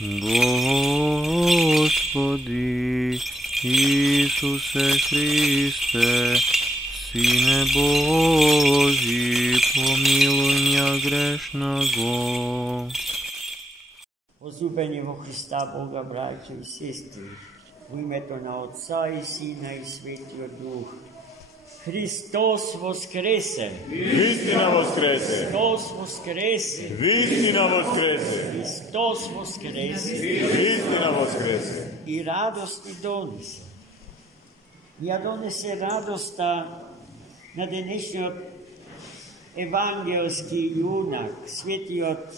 Господи Исусе Христе, Сине Божий, помилуй меня грешного. Возлюбени во Христа Бога, братья и сестры, в името на Отца и Сина и Светлия Дух. Христос воскресе! Истина воскресе! Христос воскресе! Истина воскресе! Христос воскресе! Истина воскресе! И радости донесе. Я донесе радоста на денешниот евангелски юнак, светиот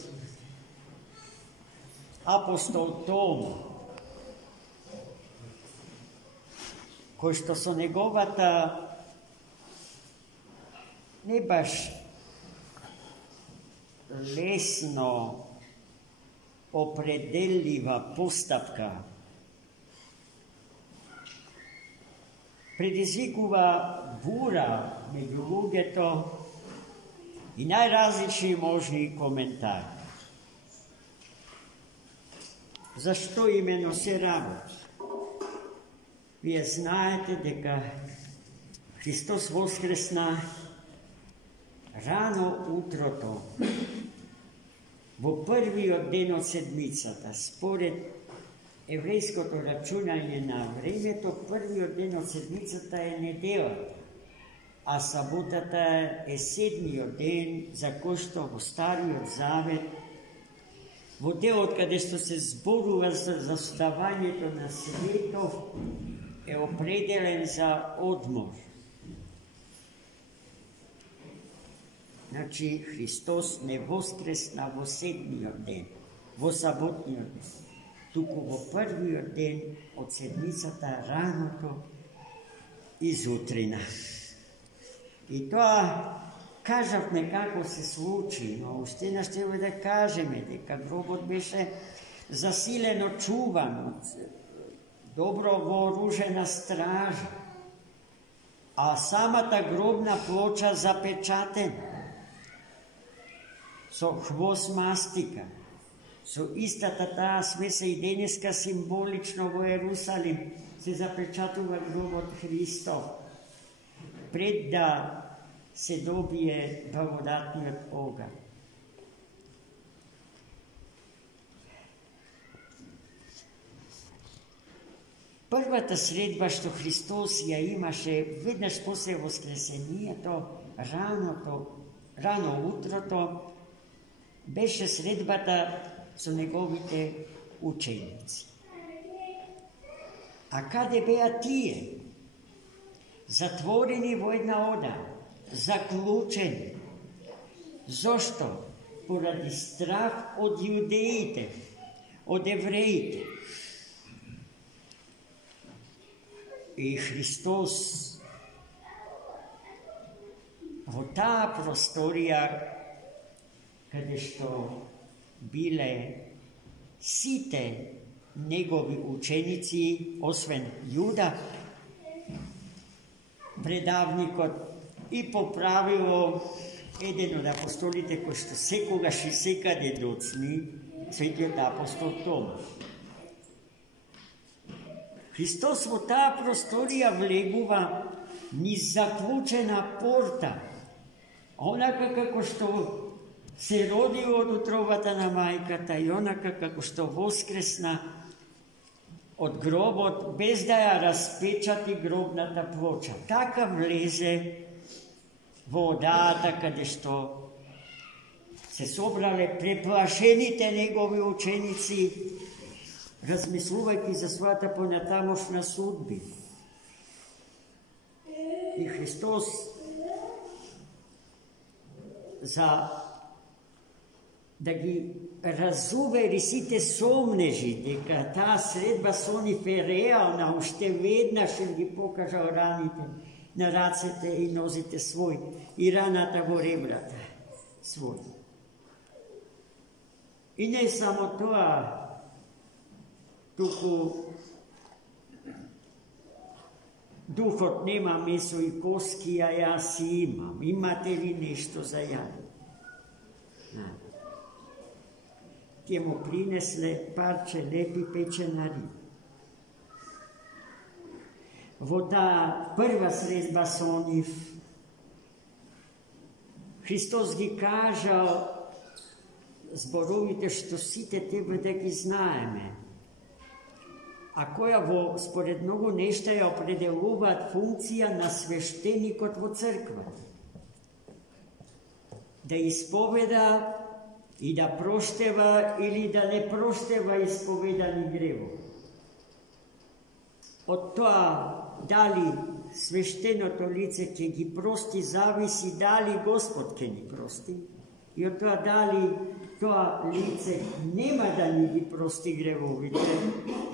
апостол Тома, кој што со неговата не баш лесно определлива постапка предизвикува бура меѓу луѓето и најразлични можни коментари. Зашто именно се работи? Вие знаете дека Христос воскресна рано утрото, во првиот ден од седмицата. Според еврејското рачунање на времето, првиот ден од седмицата е неделата, а саботата е седмиот ден, за кој што во Стариот Завет, во делот каде што се зборува за ставањето на светов, е определен за одмор. Значи, Христос не воскресна во седмиот ден, во саботниот ден, туку во првиот ден од седмицата, раното изутрина. И тоа кажавме како се случи, но уште нешто да кажеме, дека гробот беше засилено чуван, добро вооружена стража, а самата гробна плоча запечатена со хвост мастика. Со истата таа смеса и денеска символично во Ерусалим се запечатува гробот Христов, пред да се добие благодатниот оган. Првата средба што Христос ја имаше веднаш после воскресението, рано утрото, беше средбата со неговите ученици. А каде беа тие? Затворени во една ода, заклучени. Зошто? Поради страх од јудеите, од евреите. И Христос во таа просторија, каде што биле сите негови ученици, освен Јуда, предавникот, и по правило еден од апостолите кој што секогаш и секаде доцни, светиот апостол Тома. Христос во таа просторија влегува низ заклучена порта, онака како што се роди од утробата на мајката и онака како што воскресна од гробот без да ја распечати гробната плоча. Така влезе во одаата каде што се собрале преплашените негови ученици, размислувајќи за својата понатамошна судбина. И Христос за да ги разувери сите сомнежи дека таа средба со нив е реална, уште веднаш им ги покажал раните на рацете и нозите своји и раната во ребрата своји. И не само тоа, туку духот нема месо и коски, а јас имам. Имате ли нешто за јадење? тие му принесле парче лепи печена риба. Во таа прва средба со нив, Христос ги кажал зборовите што сите треба да ги знаеме, а која според многу нешта ја определуваат функција на свештеникот во црквата. Да исповеда и да проштева или да не проштева исповедани гревови. Од тоа дали свештеното лице ќе ги прости, зависи дали Господ ќе ни прости. И од тоа дали тоа лице нема да ни ги прости гревовите,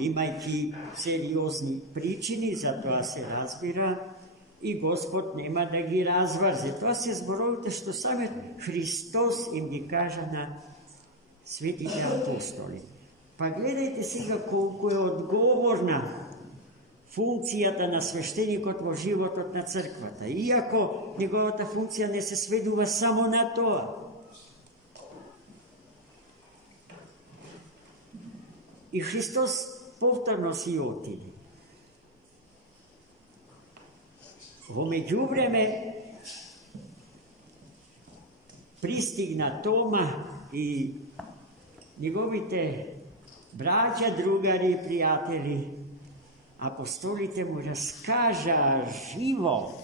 имајќи сериозни причини, за тоа се разбира, и Господ нема да ги разврзе. Тоа се зборовите што самиот Христос им ги кажа на светите апостоли. Па гледајте сега колку е одговорна функцијата на свештеникот во животот на црквата, иако неговата функција не се сведува само на тоа. И Христос повторно си отиде. Во меѓувреме пристигна Тома и неговите браќа, другари и пријатели. Апостолите му раскажаа живо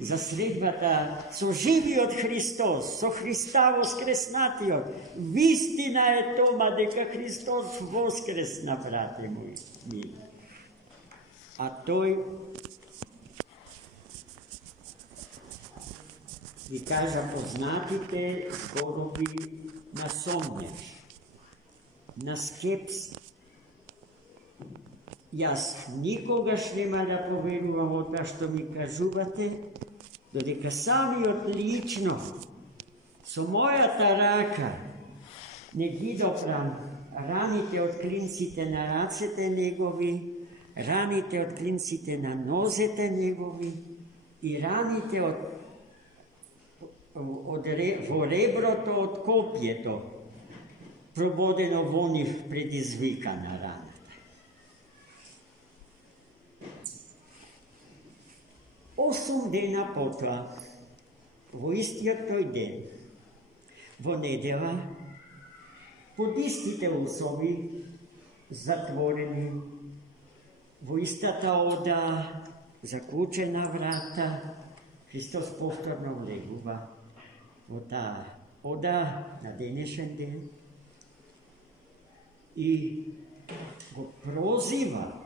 за средбата со живиот Христос, со Христа воскреснатиот. Вистина е Тома дека Христос воскресна, брате мои. А тој ги кажа познатите зборови на сомнеж, на скепси. Јас никогаш нема да поверувам во тоа што ми кажувате, додека самиот лично, со мојата рака, не ги допрам раните од клинците на рацете негови, раните од клинците на нозете негови и раните во реброто од копјето, прободено во нив предизвикана рана. Осум дена потоа, во истиот тој ден, во недела, под истите услови, затворени, во истата ода, заклучена врата, Христос повторно влегува во таа ода на денешен ден и го прозива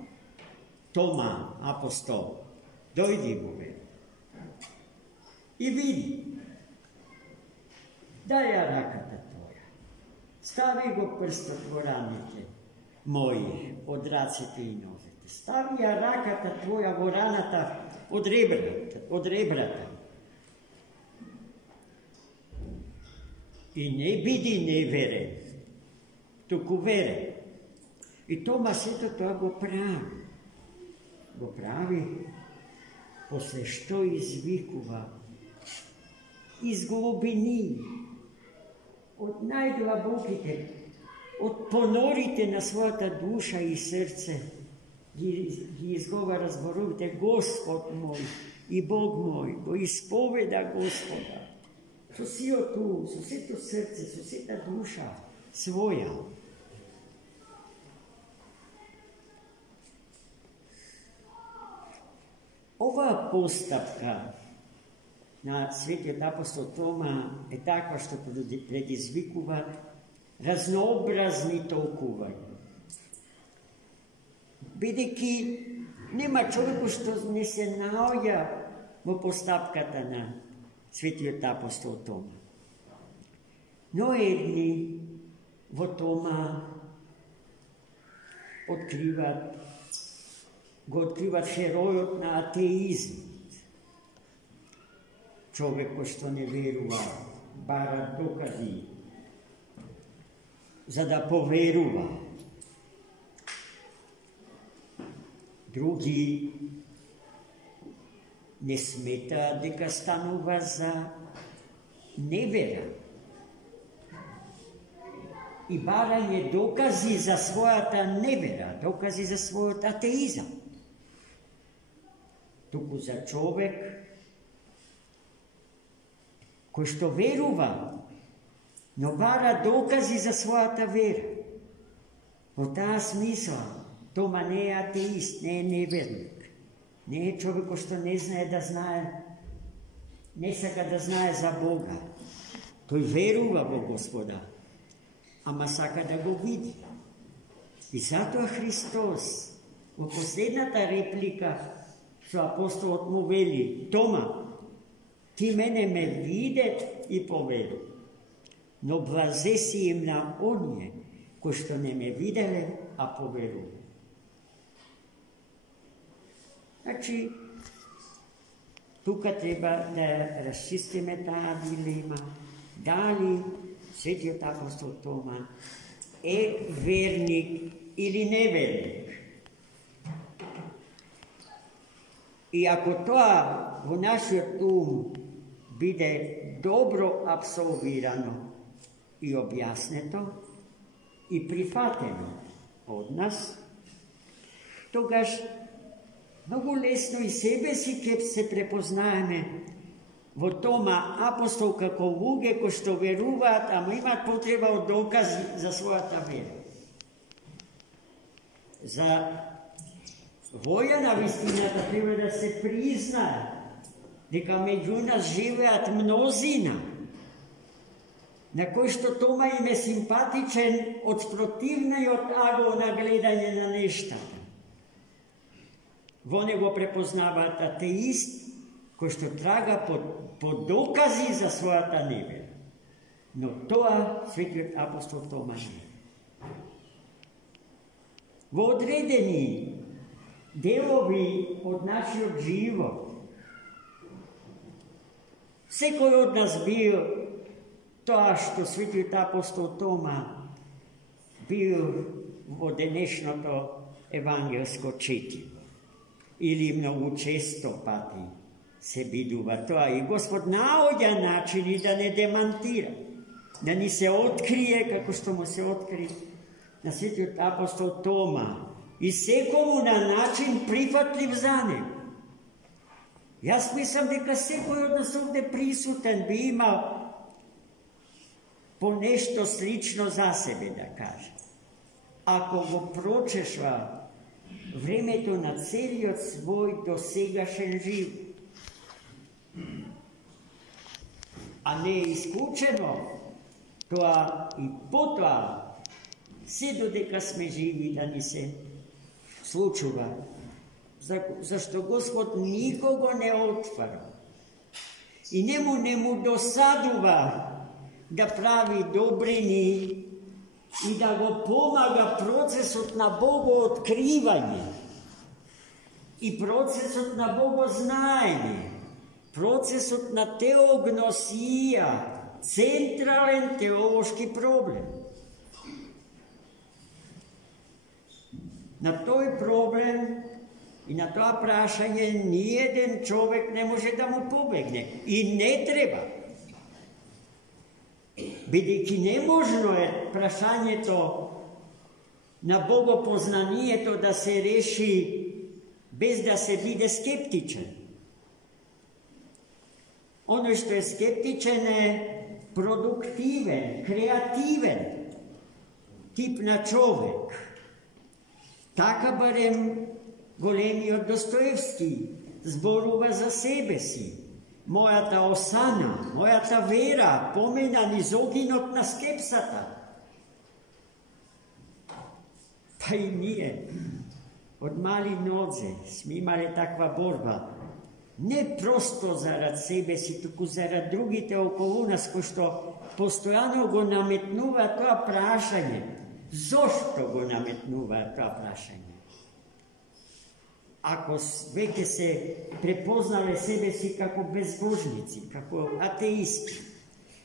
Тома, апостол, дојди му бе и види, дај ја раката твоја, стави го прстот во раните мои, од раците и нозете, стави ја раката твоја во раната од ребрата. И не биди неверен, туку верен. И Тома сето тоа го прави. Го прави, после што извикува из глубини, од најдлабоките, од понорите на својата душа и срце, ги изговара зборовите: Господ мој и Бог мој, го исповеда Господа со сиот ум, со сето срце, со сета душа своја. Оваа постапка на светиот апостол Тома е таква што предизвикува разнообразни толкувања. Бидејќи нема човеку што не се наоѓа во постапката на светиот апостол Тома. Но едни во Тома го откриват херојот на атеизмот. Човек кој што не верува, бара докази за да поверува. Други не сметаат дека станува за невера. и барање докази за својата невера, докази за својот атеизам. Туку за човек кој што верува, но бара докази за својата вера. Во таа смисла, Тома не е атеист, не е неверник. Не е човек кој што не знае да знае, не сака да знае за Бога. Тој верува во Господа, ама сака да го види. И затоа Христос, во последната реплика, што апостолот му вели: Тома, ти мене ме виде и поверу, но блазе си им на оние кои што не ме виделе, а поверувале. Значи, тука треба да расчистиме таа дилема, дали светиот апостол Тома е верник или неверник. И ако тоа во нашиот ум биде добро абсолвирано и објаснето и прифатено од нас, тогаш многу лесно и себе си ќе се препознаеме во Тома апостол како луѓе кои што веруваат, ама имаат потреба од докази за својата вера. За воја на вистината треба да се признае дека меѓу нас живеат мнозина на кои што Тома им е симпатичен од спротивниот агол на гледање на нештата. Во него препознаваат атеист кој што трага по докази за својата невера. Но тоа светиот апостол Тома не. Во одредени делови од нашиот живот секој од нас бил тоа што светиот апостол Тома бил во денешното евангелско четење. Или многу често пати се бидува тоа и Господ наоѓа начини да не демантира, да ни се открие како што му се откри на светиот апостол Тома и секому на начин прифатлив за него. Јас мислам дека секој од нас овде присутен би имал по нешто слично за себе да каже. Ако го прочешва времето на целиот свој досегашен живот. А не е исклучено тоа и потоа, се додека сме живи да ни се случува. Зашто Господ никого не отвара и не му досадува да прави добрини и да го помага процесот на богооткривање и процесот на богознаење, процесот на теогносија, централен теолошки проблем. На тој проблем и на тоа прашање ниеден човек не може да му побегне и не треба. Бидејќи неможно е прашањето на богопознанието да се реши без да се биде скептичен. Оној што е скептичен е продуктивен, креативен тип на човек. Така барем големиот Достоевски зборува за себе си. Мојата осана, мојата вера помена низ огинот на скепсата. Па и ние од мали нозе сме имале таква борба. Не просто зарад себе си, туку зарад другите околу нас, кои што постојано го наметнуваат тоа прашање. Зошто го наметнуваат тоа прашање? Ако веќе се препознале себе си како безбожници, како атеисти,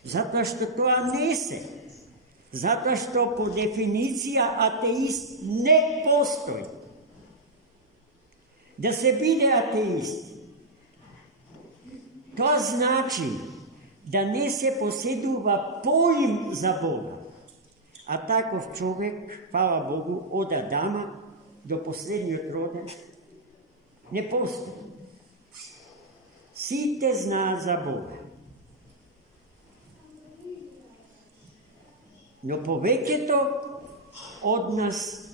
затоа што тоа не се, затоа што по дефиниција атеист не постои. Да се биде атеист, тоа значи да не се поседува поим за Бога, A takov čovjek, hvala Bogu, od Adama do posljednjeg roda ne postoji. Site zna za Boga. No poveke to od nas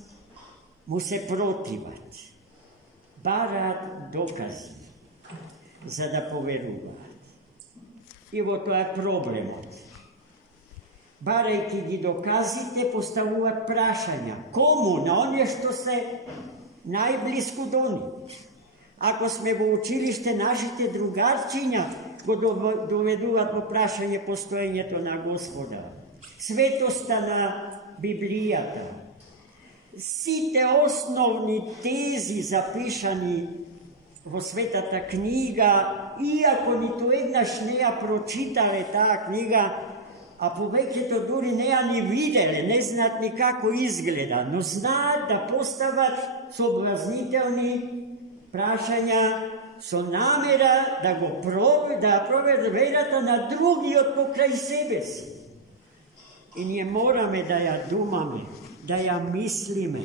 mu se protivati. Barat dokazi, za da poveruvati. Evo to je problem. Barajki gi dokazite postavljati prašanja. Komu? Na onje što se najblisku doni. Ako sme v učilište našite drugarčinja, ko doveduvati po prašanje postojenje to na Gospoda. Svetosta na Biblijata. Vsi te osnovni tezi zapišani v svetata knjiga, iako ni to jednaš neja pročitale ta knjiga, a poveke to duri neja ni videle, ne znat ni kako izgleda, no zna da postavat soblaznitelni prašanja so namera da go proverata na drugi od pokraj sebe si. In je morame da ja dumame, da ja mislime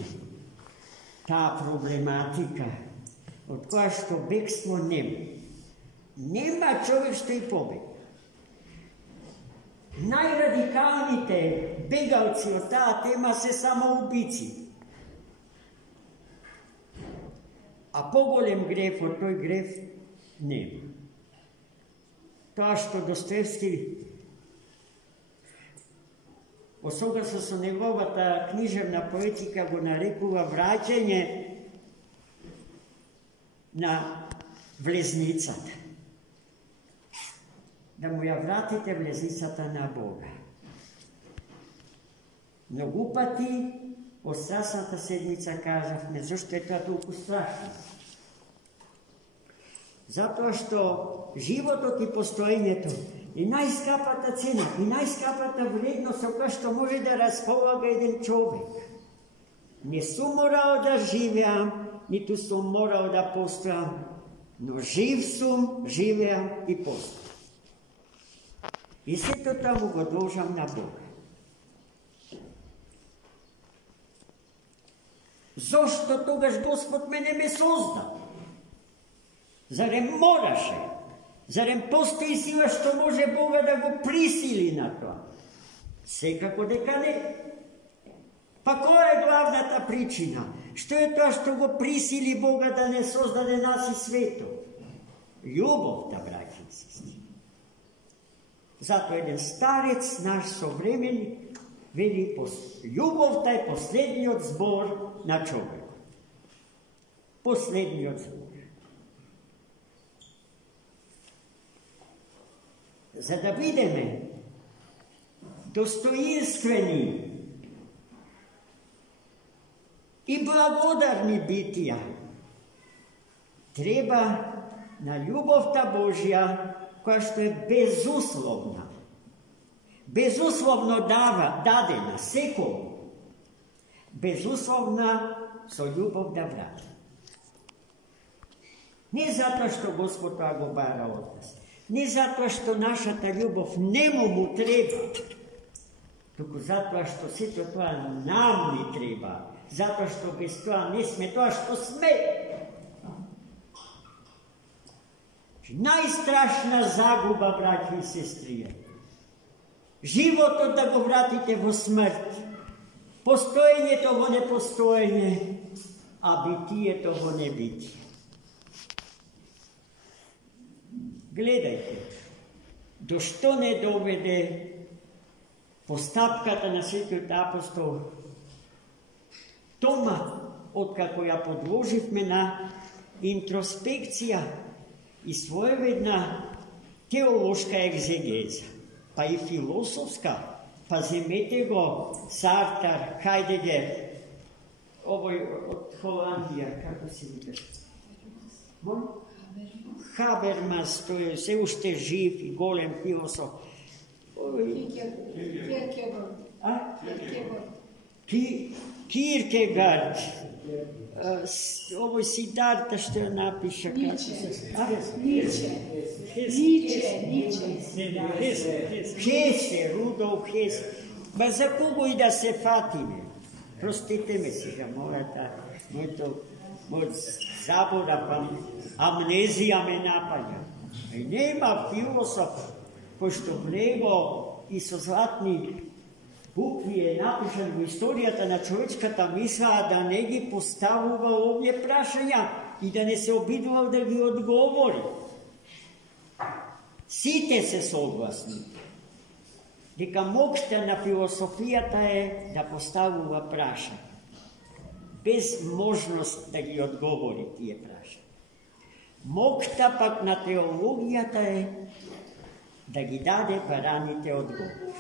ta problematika, od koja što bekstvo nema. Nema čovjek što i pobeg. Najradikalnite begavci od ta tema se samo ubici. A pogolem gref od toj gref nema. To što Dostojevski osoga su njegova ta književna poetika go narekula vraćanje na vleznicata. Da mu ja vratite vleznicata na Boga. No gupati, ostrasnata sedmica kaža, ne zašto je to toliko strašno. Zato što život ti postojenje to i najskapata cena, i najskapata vrednost oka što može da raspolaga jedan čovjek. Ne su morao da živjam, niti su morao da postojam, no živ sum, živjam i postojam. I sve to tamo go dožam na Boga. Zašto togaž Gospod mene me sozda? Zarem moraše? Zarem postoji sila što može Boga da go prisili na to? Sekako deka ne. Pa koja je glavna ta pričina? Što je to što go prisili Boga da ne sozdade nas i sveto? Ljubov ta, braći i sestri. Zato jedan starec, naš sovremenik, veli, ljubov taj posljednji od zbor na čovjeku. Posljednji od zbor. Za da videme dostojinstveni i blagodarni bitija, treba na ljubov ta Božja, koja što je bezuslovna, bezuslovno dadena, sekovu, bezuslovna so ljubav da vrati. Ne zato što Gospod to agobara od nas, ne zato što naša ta ljubav nemo mu treba, toko zato što sve to nam ni treba, zato što bez toga ne sme to što sme. Najstrašna zaguba, braći i sestrije. Život od da go vratite v smrt. Postojenje toho nepostojenje, a bitije toho ne biti. Gledajte, do što ne dovede postapkata na svetoj apostol Toma, otkako ja podloživ me na introspekcija i svojevedna teološka egzegeza, pa i filosofska, pa zemete go Sartar, Heidegger, ovoj od Holandija, kako se vidi? Habermas, to je vse ušte živ i golem filosof. Kierkegaard, ovo Siddharta što je napiša. Hesse, Rudolf Hesse. Ба за кого и да се фатиме? Простите ме сега, мојот заборав, амнезија ме напаѓа. И нема философ, пошто него и со златни букви е напишан во историјата на човечката мисла, да не ги поставува овие прашања и да не се обидувал да ги одговори. Сите се согласни дека мокта на философијата е да поставува прашања, без можност да ги одговори тие прашања. Мокта пак на теологијата е да ги даде бараните одговори.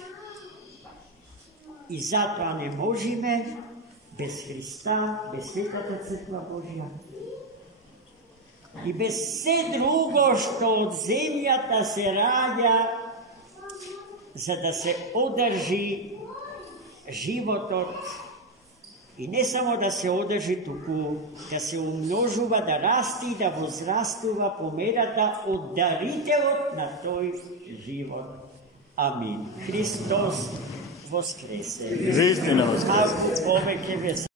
И затоа не можеме без Христа, без Светата Црква Божја и без се друго што од земјата се раѓа, за да се одржи животот и не само да се одржи, туку да се умножува, да расти и да возрастува по мерата од дарителот на тој живот. Амин. Христос воскресе. Вистина воскресе. Малку повеќе ве